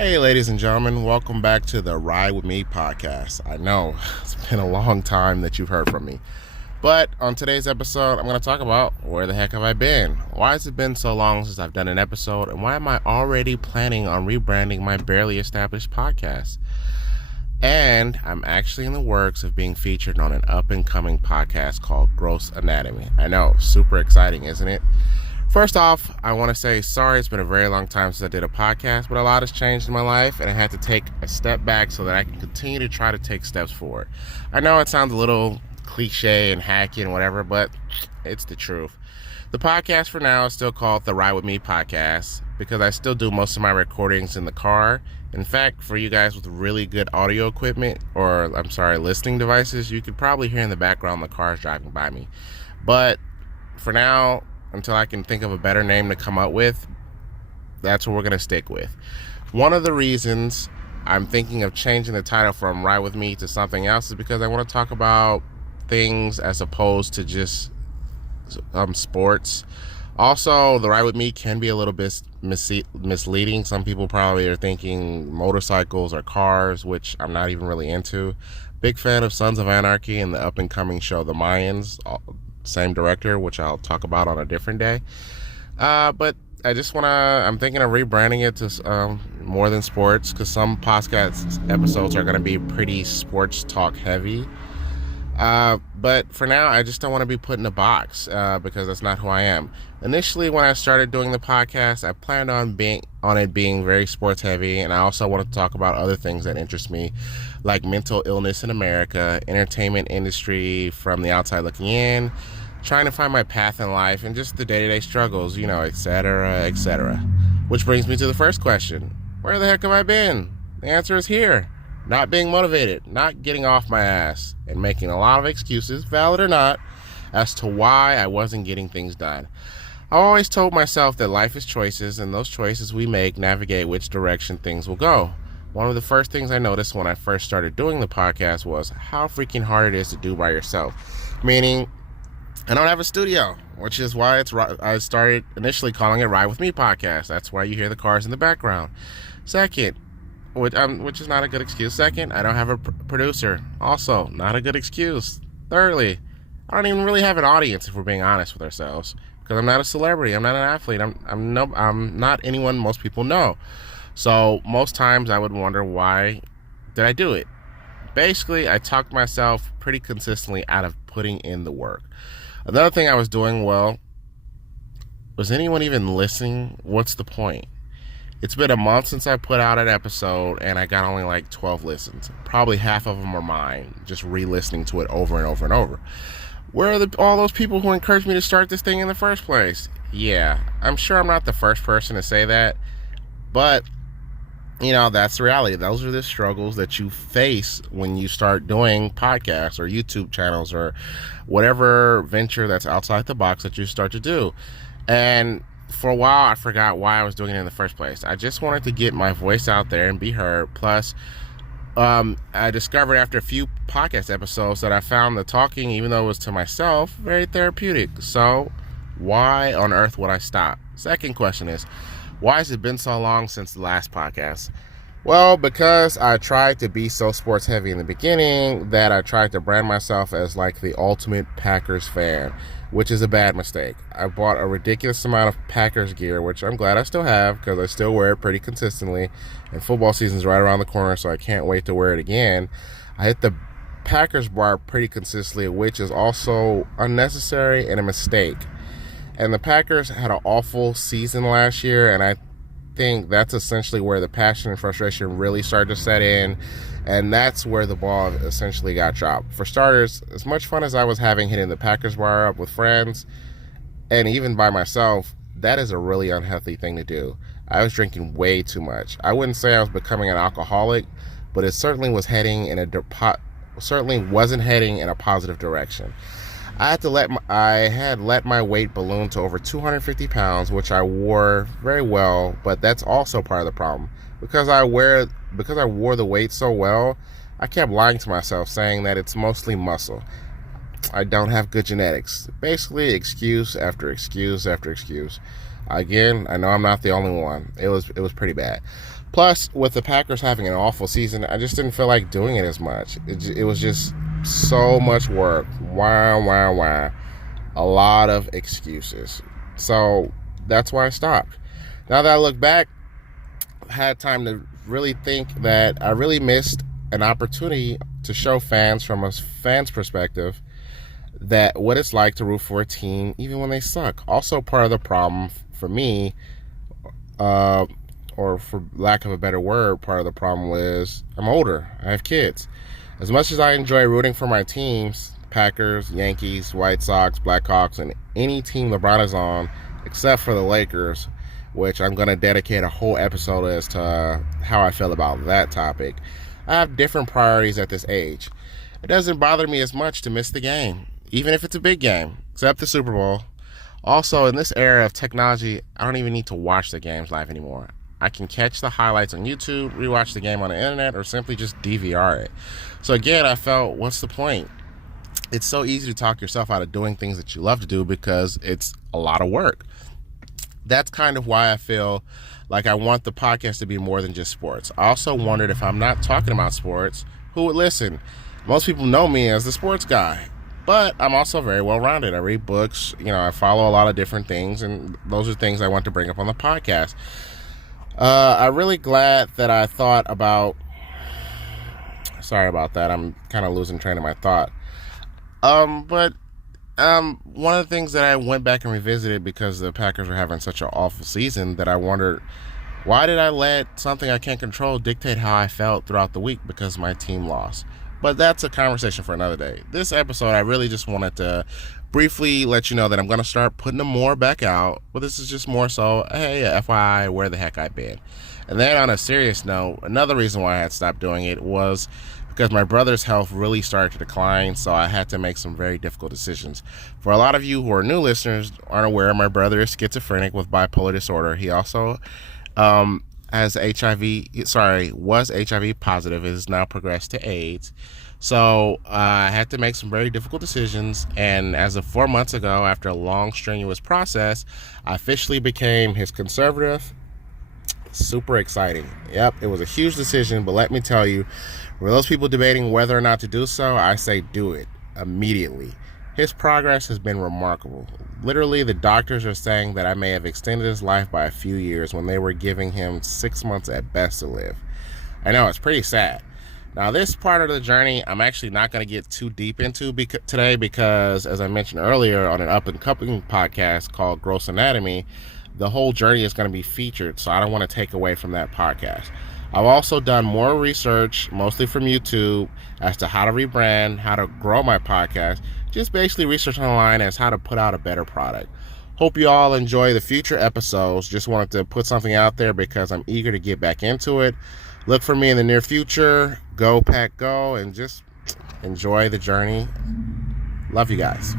Hey, ladies and gentlemen, welcome back to the Ride With Me podcast. I know it's been a long time that you've heard from me, but on today's episode, I'm going to talk about where the heck have I been? Why has it been so long since I've done an episode? And why am I already planning on rebranding my barely established podcast? And I'm actually in the works of being featured on an up-and-coming podcast called Gross Anatomy. I know, super exciting, isn't it? First off, I want to say sorry. It's been a very long time since I did a podcast, but a lot has changed in my life, and I had to take a step back so that I can continue to try to take steps forward. I know it sounds a little cliche and hacky and whatever, but it's the truth. The podcast for now is still called the Ride With Me podcast because I still do most of my recordings in the car. In fact, for you guys with really good audio equipment, listening devices, you could probably hear in the background the cars driving by me. But for now, until I can think of a better name to come up with, that's what we're going to stick with. One of the reasons I'm thinking of changing the title from Ride With Me to something else is because I want to talk about things as opposed to just sports. Also, the Ride With Me can be a little bit misleading. Some people probably are thinking motorcycles or cars, which I'm not even really into. Big fan of Sons of Anarchy and the up-and-coming show The Mayans. Same director, which I'll talk about on a different day. But I'm thinking of rebranding it to more than sports, because some podcast episodes are going to be pretty sports talk heavy. But for now, I just don't want to be put in a box because that's not who I am. Initially, when I started doing the podcast, I planned on it being very sports heavy, and I also wanted to talk about other things that interest me, like mental illness in America, entertainment industry from the outside looking in, trying to find my path in life, and just the day-to-day struggles, etc., etc. Which brings me to the first question. Where the heck have I been? The answer is here. Not being motivated, not getting off my ass, and making a lot of excuses, valid or not, as to why I wasn't getting things done. I always told myself that life is choices, and those choices we make navigate which direction things will go. One of the first things I noticed when I first started doing the podcast was how freaking hard it is to do by yourself. Meaning, I don't have a studio, which is why I started initially calling it Ride With Me podcast. That's why you hear the cars in the background. Second, which is not a good excuse. Second, I don't have a producer. Also, not a good excuse. Thirdly, I don't even really have an audience, if we're being honest with ourselves, because I'm not a celebrity. I'm not an athlete. I'm not anyone most people know. So most times I would wonder, why did I do it? Basically, I talked myself pretty consistently out of putting in the work. Another thing I was doing, was anyone even listening? What's the point? It's been a month since I put out an episode, and I got only like 12 listens. Probably half of them are mine, just re-listening to it over and over and over. Where are all those people who encouraged me to start this thing in the first place? Yeah, I'm sure I'm not the first person to say that, but that's the reality. Those are the struggles that you face when you start doing podcasts or YouTube channels or whatever venture that's outside the box that you start to do. And for a while, I forgot why I was doing it in the first place. I just wanted to get my voice out there and be heard. Plus, I discovered after a few podcast episodes that I found the talking, even though it was to myself, very therapeutic. So why on earth would I stop? Second question is, why has it been so long since the last podcast? Well, because I tried to be so sports heavy in the beginning that I tried to brand myself as like the ultimate Packers fan, which is a bad mistake. I bought a ridiculous amount of Packers gear, which I'm glad I still have because I still wear it pretty consistently. And football season's right around the corner, so I can't wait to wear it again. I hit the Packers bar pretty consistently, which is also unnecessary and a mistake. And the Packers had an awful season last year, and I think that's essentially where the passion and frustration really started to set in, and that's where the ball essentially got dropped. For starters, as much fun as I was having hitting the Packers bar up with friends, and even by myself, that is a really unhealthy thing to do. I was drinking way too much. I wouldn't say I was becoming an alcoholic, but it certainly wasn't heading in a positive direction. I had let my weight balloon to over 250 pounds, which I wore very well, but that's also part of the problem. Because I wore the weight so well, I kept lying to myself, saying that it's mostly muscle. I don't have good genetics. Basically, excuse after excuse after excuse. Again, I know I'm not the only one. It was pretty bad. Plus, with the Packers having an awful season, I just didn't feel like doing it as much. It was just so much work. Why. A lot of excuses. So that's why I stopped. Now that I look back, I had time to really think that I really missed an opportunity to show fans from a fan's perspective that what it's like to root for a team even when they suck. Also, part of the problem for me, or for lack of a better word, part of the problem is I'm older. I have kids. As much as I enjoy rooting for my teams, Packers, Yankees, White Sox, Blackhawks, and any team LeBron is on, except for the Lakers, which I'm going to dedicate a whole episode as to how I feel about that topic, I have different priorities at this age. It doesn't bother me as much to miss the game, even if it's a big game, except the Super Bowl. Also, in this era of technology, I don't even need to watch the games live anymore. I can catch the highlights on YouTube, rewatch the game on the internet, or simply just DVR it. So again, I felt, what's the point? It's so easy to talk yourself out of doing things that you love to do because it's a lot of work. That's kind of why I feel like I want the podcast to be more than just sports. I also wondered, if I'm not talking about sports, who would listen? Most people know me as the sports guy, but I'm also very well-rounded. I read books, I follow a lot of different things, and those are things I want to bring up on the podcast. I'm really glad that I thought about, sorry about that, I'm kind of losing train of my thought. But one of the things that I went back and revisited, because the Packers were having such an awful season, that I wondered, why did I let something I can't control dictate how I felt throughout the week because my team lost? But that's a conversation for another day. This episode, I really just wanted to briefly let you know that I'm going to start putting them more back out. But this is just more so, hey, FYI, where the heck I've been. And then on a serious note, another reason why I had stopped doing it was because my brother's health really started to decline, so I had to make some very difficult decisions. For a lot of you who are new listeners, aren't aware, my brother is schizophrenic with bipolar disorder. He also was HIV positive. It has now progressed to AIDS. So I had to make some very difficult decisions, and as of 4 months ago, after a long, strenuous process, I officially became his conservative. Super exciting. Yep, it was a huge decision, but let me tell you, for those people debating whether or not to do so, I say do it immediately. His progress has been remarkable. Literally, the doctors are saying that I may have extended his life by a few years when they were giving him 6 months at best to live. I know, it's pretty sad. Now, this part of the journey, I'm actually not going to get too deep into today because, as I mentioned earlier on an up-and-coming podcast called Gross Anatomy, the whole journey is going to be featured, so I don't want to take away from that podcast. I've also done more research, mostly from YouTube, as to how to rebrand, how to grow my podcast, just basically research online as how to put out a better product. Hope you all enjoy the future episodes. Just wanted to put something out there because I'm eager to get back into it. Look for me in the near future. Go Pack Go, and just enjoy the journey. Love you guys.